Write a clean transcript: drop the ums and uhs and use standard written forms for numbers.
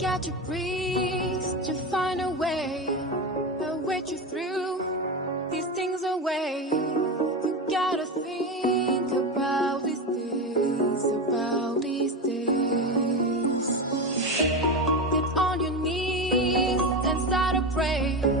got to breathe, to find a way. I'll wait you through these things away. You gotta think about these days, about these days. Get on your knees and start to pray.